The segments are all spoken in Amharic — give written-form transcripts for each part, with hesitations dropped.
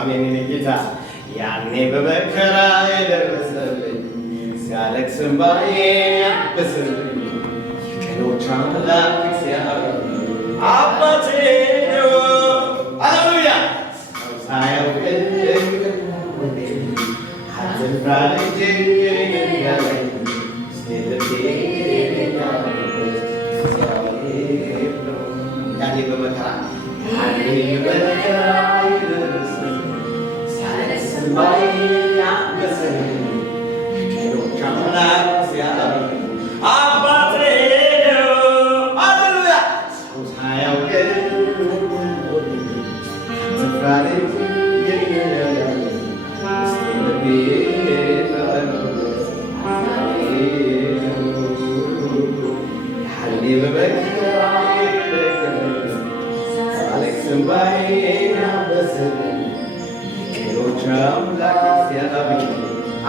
አሜን ጌታ ያኔ በመከራ የደረሰልኝ ሲያለቅስ እንባዬን ያበሰልኝ የቀኖች አምላክ እግዚአብሔር አባቴ ነው። ሃሌሉያ ሰው ሳያውቅኝ አትፍራ ልጄ ያለኝ ያኔ በመከራ ሲያለቅስ እንባዬን ያበሰልኝ የቀኖች አምላክ እግዚአብሔር አባቴ ነው። ሃሌሉያ ሰው ሳያውቅኝ አትፍራ ልጄ ያለኝ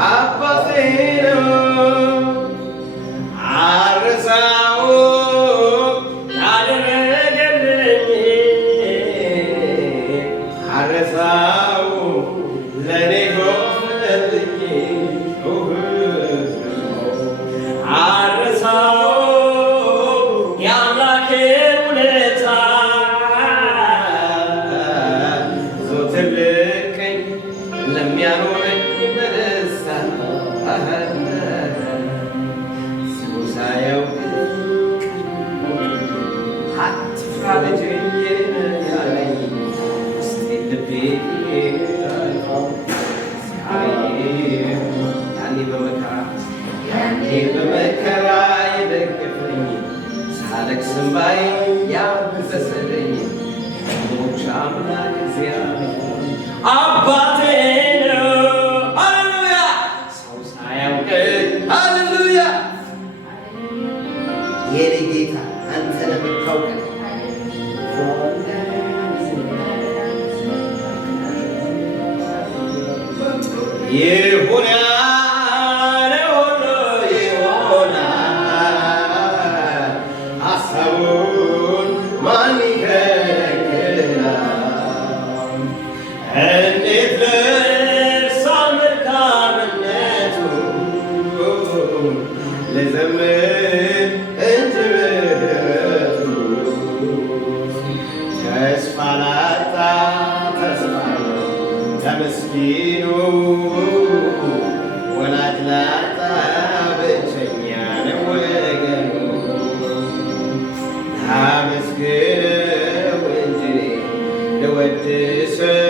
አባቴ ነው። አልረሳውም ያደረገልኝ አልረሳውም ለኔ ሆነልኝ አልረሳውም የአምላኬን ውለታ ዘወትር ልቀኝ ለሚያኖረኝ በደስታ ሰው ሳያውቅ አትፍራ ልጄ ያለኝ ውስጤ ልቤ ያኔ በመከራ የደገፈኝ ሳለቅስ እንባዬን ያበሰልኝ የቀኖች አምላክ እግዚአብሔር አባቴ ነው። ሃሌሉያ ሰው ሳያውቅኝ ሃሌሉያ የኔ ጌታ አንተ ለምታውቀን ይሁን ያለ ሁሉ ይሆናል። ሐሳቡን ማን ይከለክላል? እንዴት ልርሳው መልካምነቱን ልዘምር እንጂ ምሕረቱ ተስፋ ላጣ ተስፋ ተመስጊኑ ወላጅ ላጣ ብቸኛ ነው ወገኑ ላመስግነው እንጂ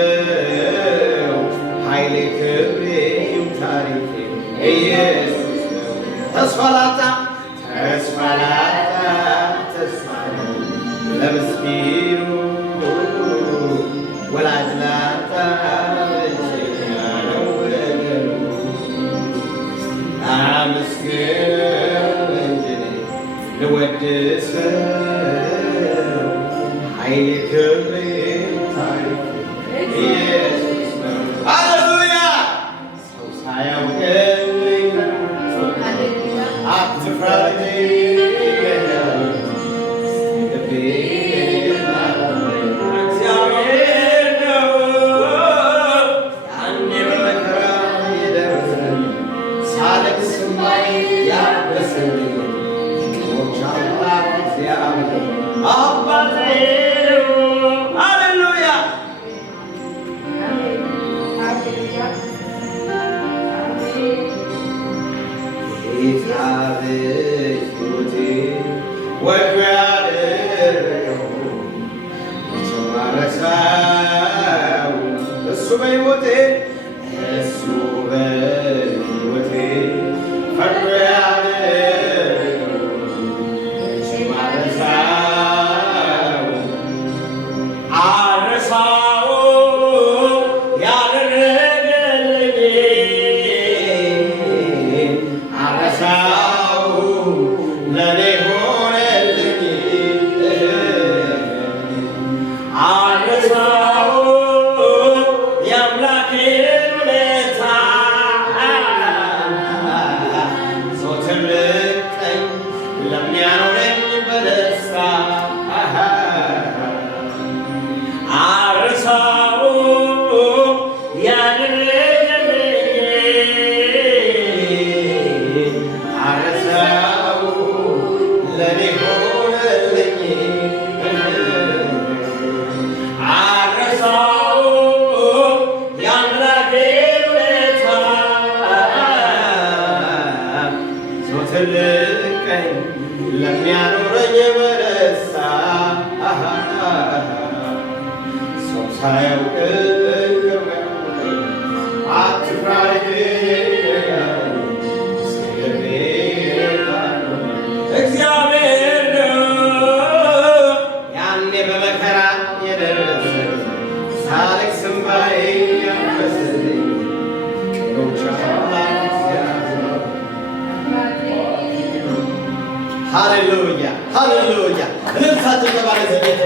ልወድሰው ኃይሌ ክብሬም ታሪኬም ኢየሱስ ነው። ተስፋ ላጣ ተስፋ ላጣ ተስፋ ነው ለምስኪኑ ወላጅ ላጣ ብቸኛ ነው ወገኑ ላመስግነው እንጂ ልወድሰው ኃይሌ ክብሬም ታሪኬም ኢየሱስ ነው። ሃሌሉያ ሰው ሳያውቀኝ አትፍራ ልጄ እግዚአብሔር ነው። ያኔ በመከራ የደረሰልኝ ሳለቅስ እንባዬን ያበሰልኝ የቀኖች አምላክ እግዚአብሔር አባቴ ነው። ሃሌሉያ ጌታ በሕይወቴ ወዶ ያደረገው መቼም አልረሳው። እሱ በሕይወቴ ፈርዶ ያደረገው መቼም አልረሳው። አልረሳውም ያደረገልኝ አልረሳውም ለኔ ሆነልኝ አልረሳውም የአምላኬ ለሚያስመልቀኝ ለሚያኖረኝ በደስታ ሰው ሳያውቀኝ አትፍራ እግዚአብሔር ነው ያኔ በመከራ የደረሰ ሳለቅስ እንባዬን ያበሰልኝ ሃሌሉያ ሃሌሉያ እልልታችን ተባለ ዝጌት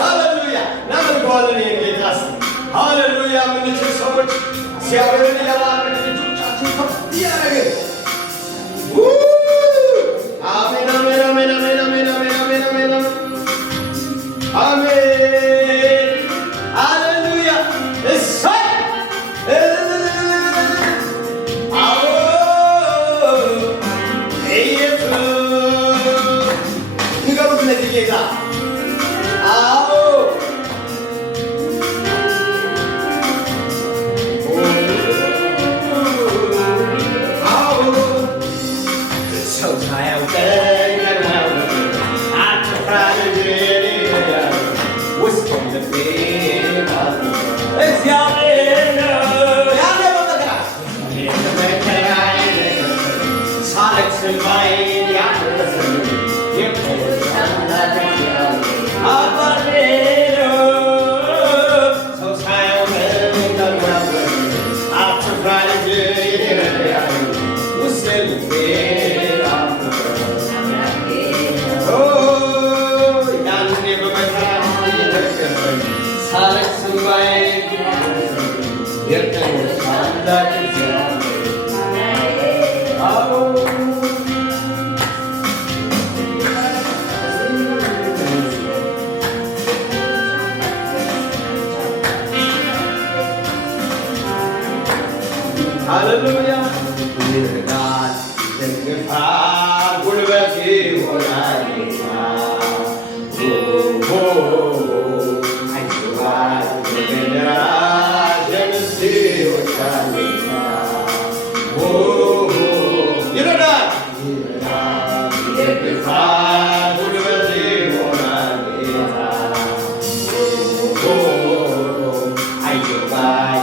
ሃሌሉያ እናመልከዋለን የጌታ ስም ሃሌሉያ የምንችል ሰዎች እግዚአብሔርን እያባረክን ልጆቻችን ከፍ እያደረግን አሜን አሜን አሜን አሜን አሜን አሜን አሜን አሜን አሜን ሃሌሉያ እሰይ ንገሩት ለዚህ ጌታ አዎ ሰው ሳያውቀኝ ቀድሞ አትፍራ ልጄ ውስጥ ልቤ እግዚአብሔር ነው ያለ በመከራ ሳለቅስ እንባዬን ያበሰልኝ አባቴ ነው ሰው ሳያውቀኝ ቀድሞ አትፍራ ልጄ ውስጥ ልቤ ያኔ በመከራ እየተከፈኝ ሳለቅስ እንባዬን የቀኑት አምላክ ሃሌሉያ ይርዳል ደግፋል ጉልበት ይሆናል አይዞሃል ደራሽ ይወጣል ይረዳል ደግፋል ጉልበት ይሆናል አይዞሃል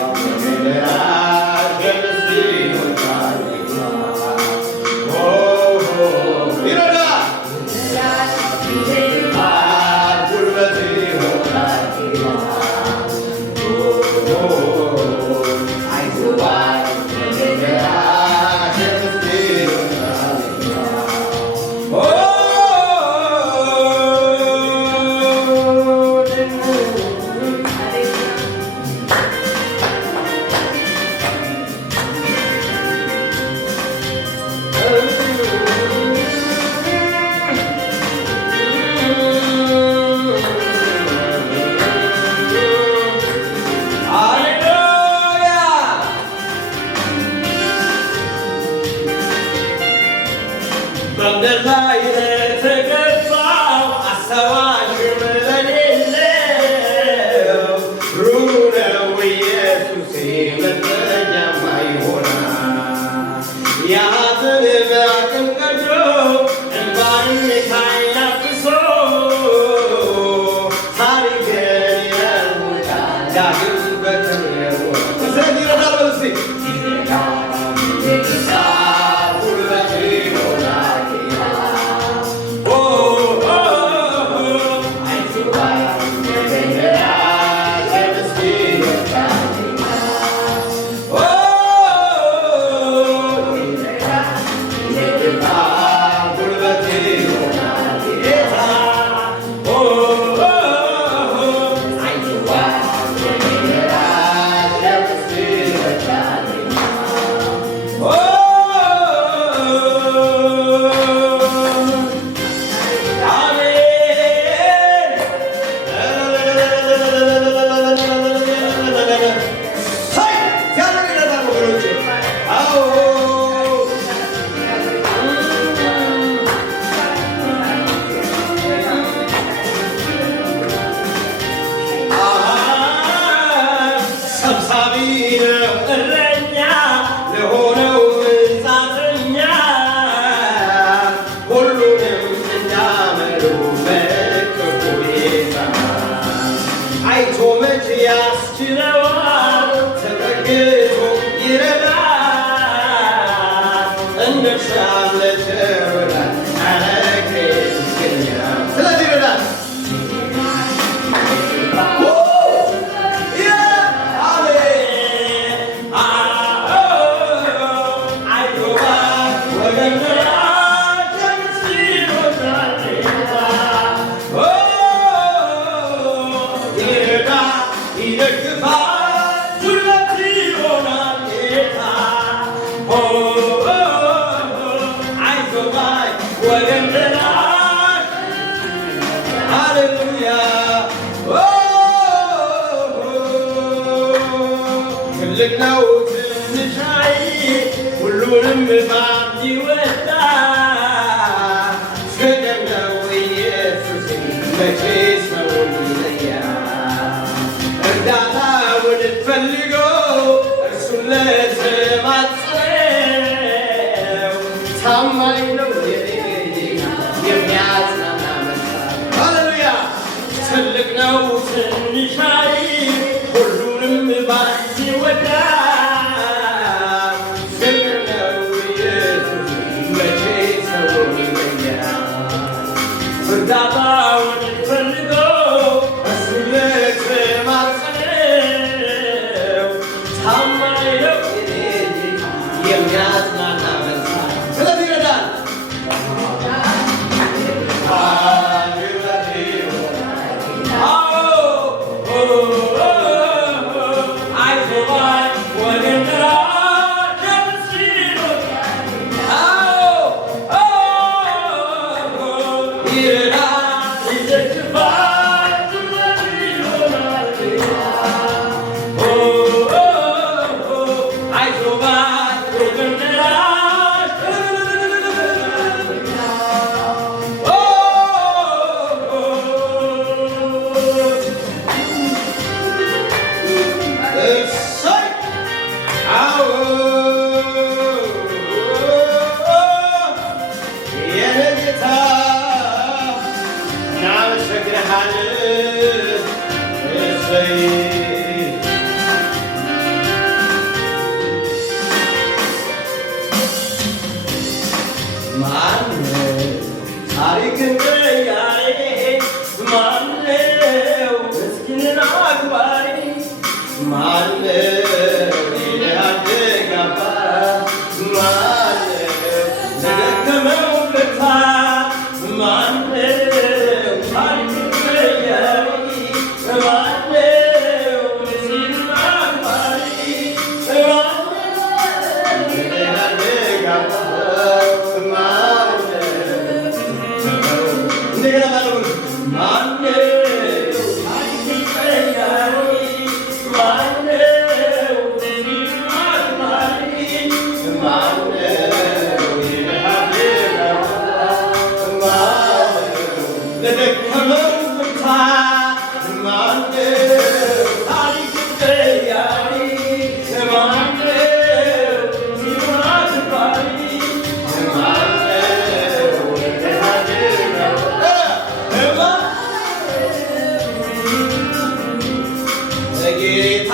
በምድር ላይ ለተገፋው አሳዋሽም ለሌለው ሩሩ ነው ኢየሱሴ መጠጊያም ይሆናል የሐዘን ምራቅን ቀዶ እንባን ከዓይን አብሶ ታሪክን ይለውጣል ዳግም በክብር ስለዚህ ይረዳል በሉ እስኪ ያስችለዋል ተጠግቶ ይረዳል እንደሻለ ቸርነት አለኬ ይገኛል ስለዚህ ይረዳል ትልቅ ነው ትንሽ ሁሉንም በአንድ ይወዳል ፍቅር ነው ኢየሱስ መቼ ሰውን ይለያል እርዳታውን ፈልጎ እርሱን ለተማጸነው ታማኝ ነው የሚያጽናና መሳል ሃሌሉያ ትልቅ ነው ትንሽ ሁሉንም በአንድ ይወዳል ፍቅር ነው ኢየሱስ መቼ ሰውን ይለያል እርዳታውን ፈልጎ እርሱን ለተማጸነው ታማኝ ነው የሚያጽናና መሳል ስለዚህ ይረዳል ታሪክን ቀያሪ ማነው ምስኪንን አክባሪ ማነው ሊያድግ አባት ማነው ለደከመው ብርታት ማነው ታሪክን ቀያሪ ማነው ምስኪንን አክባሪ ማነው ሊያድግ አባት Get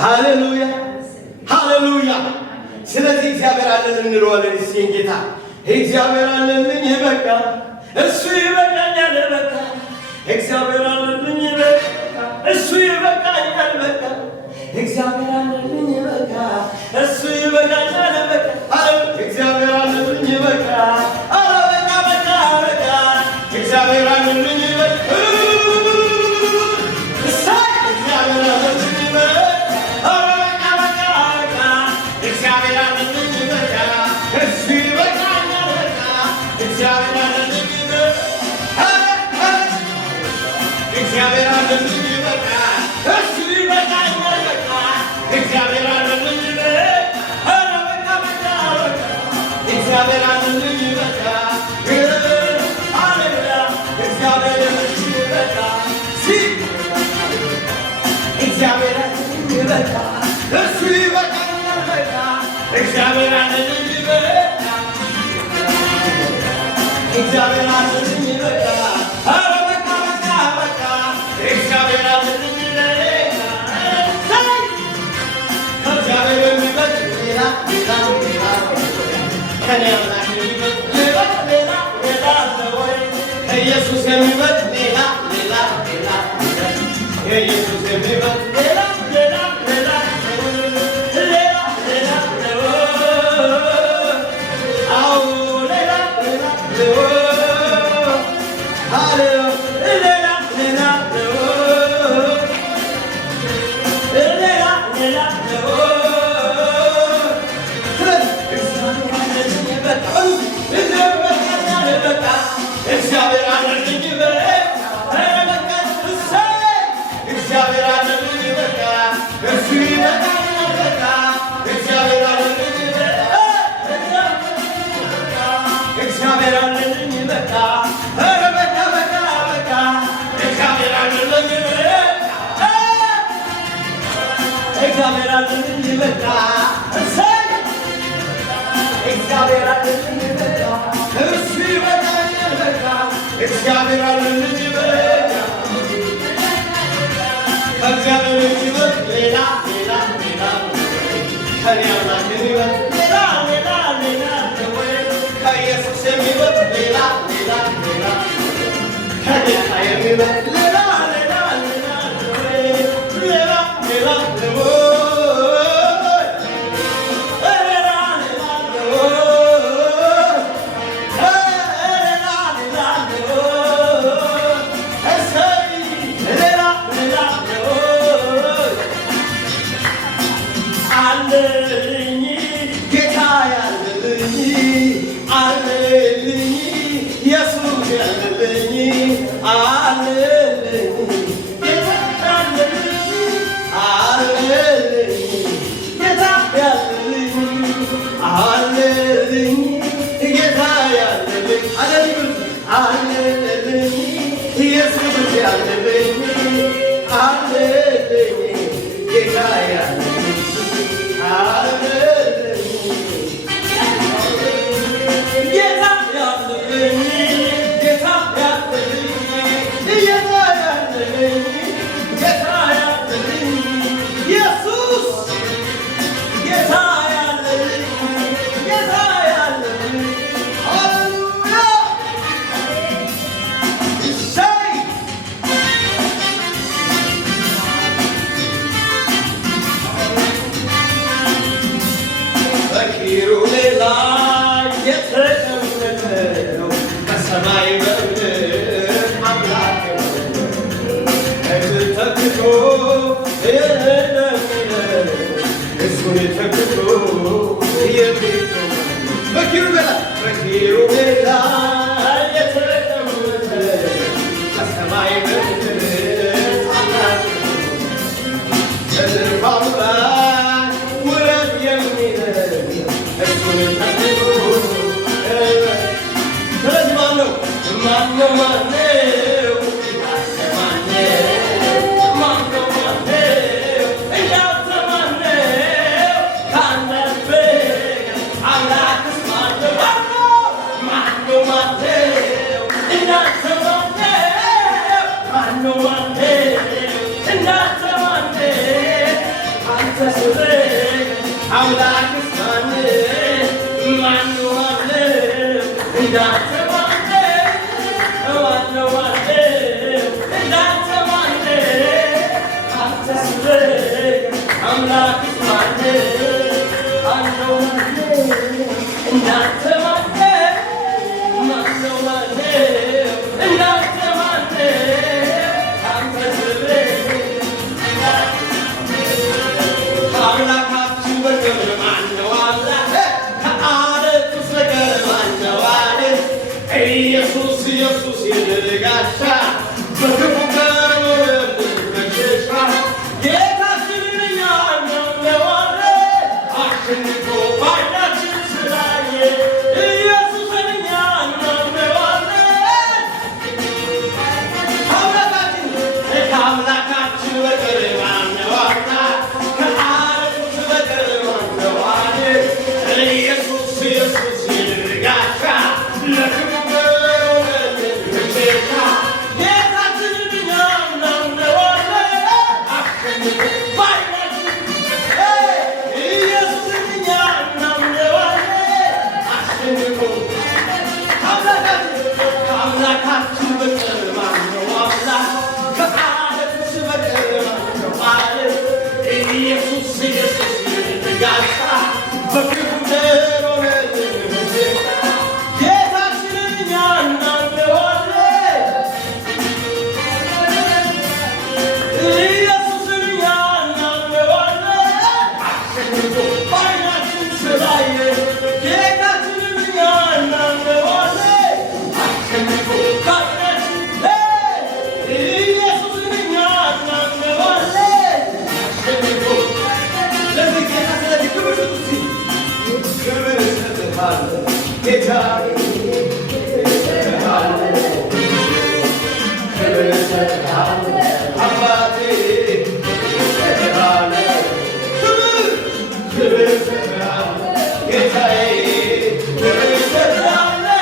ሃሌሉያ ሃሌሉያ። ስለዚህ እግዚአብሔር አለን እንለዋለን። እስኪ ጌታ እግዚአብሔር አለልኝ በቃ እሱ ይበቃኛል በቃ እግዚአብሔር አለልኝ በቃ እሱ ይበቃኛል በቃ እግዚአብሔር አለልኝ በቃ እሱ ይበቃኛል በቃ እግዚአብሔር አለልኝ በቃ በቃ በቃ በቃ እግዚአብሔር አለልኝ በቃ እግዚአብሔር አለልኝ በቃ እሱ ይበቃኛል በቃ እግዚአብሔር አለልኝ በቃ በቃ በቃ እግዚአብሔር አለልኝ በቃ ሃሌሉያ እግዚአብሔር አለልኝ በቃ እግዚአብሔር አለልኝ በቃ እሱ ይበቃኛል በቃ እግዚአብሔር አለልኝ በቃ እግዚአብሔር አለልኝ በቃ ኢየሱስ የሚበልጥ ሌላ ሌላ ሌላ ኢየሱስ የሚበልጥ ሌላ ሌላ ሌላ ሌላ ሌላ አዎ ሌላ ሌላ ሌላ ሌላ እግዚአብሔር አለልኝ በቃ እግዚአብሔር አለልኝ በቃ እሱ ይበቃኛል በቃ እግዚአብሔር አለልኝ በቃ እግዚአብሔር አለልኝ በቃ በቃ በቃ በቃ እግዚአብሔር አለልኝ በቃ እግዚአብሔር አለልኝ በቃ እግዚአብሔር አለ ልጅ በኛ ከእግዚአብሔር ልጅ ይበልጥ ሌላ ሌላ ሌላ ከኔ አምላክ የሚበልጥ ሌላ ሌላ ሌላ ከኢየሱስ የሚበልጥ ሌላ ሌላ ሌላ ከጌታ የሚበልጥ ሌላ ሌላ ሌላ ሌላ ሌላ Good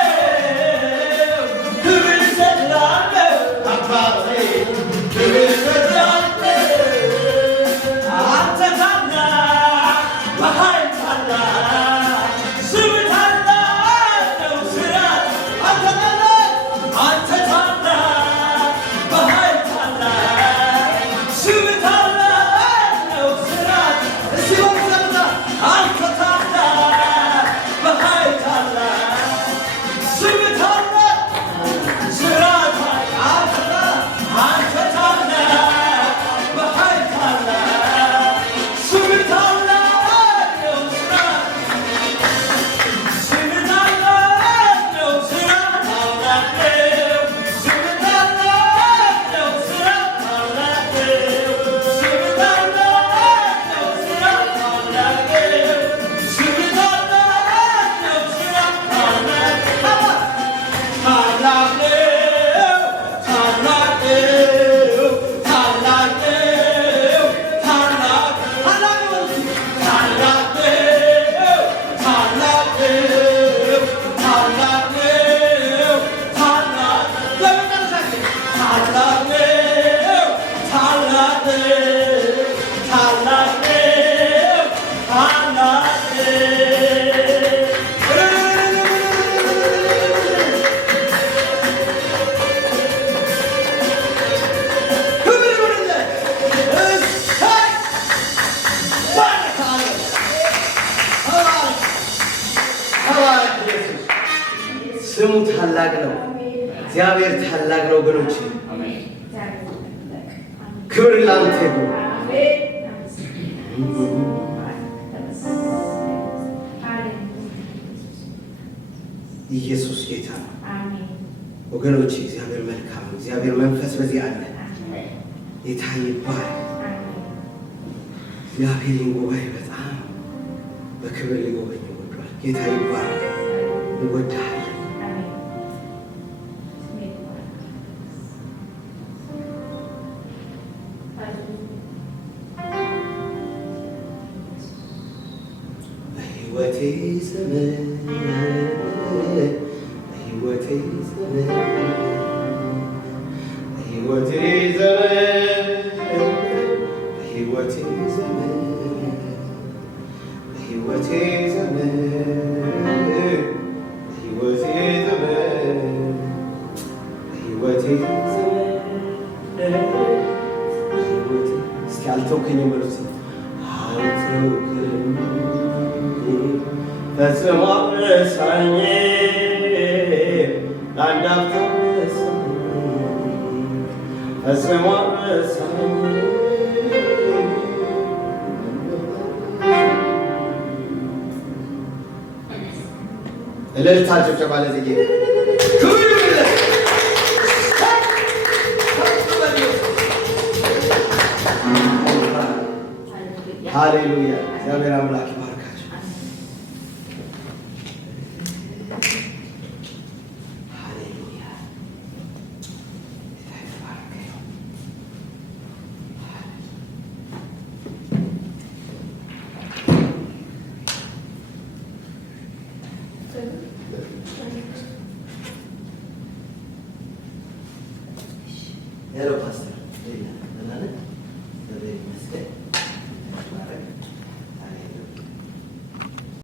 ስሙ ታላቅ ነው። እግዚአብሔር ታላቅ ነው ወገኖች። ክብር ላንተ ይሁን። ኢየሱስ ጌታ ነው ወገኖች። እግዚአብሔር መልካም ነው። እግዚአብሔር መንፈስ በዚህ አለ። ጌታ ይባረክ። እግዚአብሔር ጉባኤ በጣም በክብር ሊጎበኝ ወዷል። ጌታ ይባረክ። እንወድሃለን። በሕይወቴ ዘመን በሕይወቴ ዘመን በሕይወቴ ዘመን በሕይወቴ ዘመን በሕይወቴ ዘመን በሕይወቴ ዘመን በሕይወቴ ዘመን እስኪ አልተውከኝም በሉት። አልተውከኝም ፈጽሞ ረሳኝ ለአንድ አፍታ ረሳኝ ፈጽሞ ረሳኝ። እልልታ ጭብጨባ ለዚህ ጌታ ክብር ይሁንለት። ሃሌሉያ። እግዚአብሔር አምላክ ይባርካችሁ። ሃሌሉያ። ሄሎ ፓስተር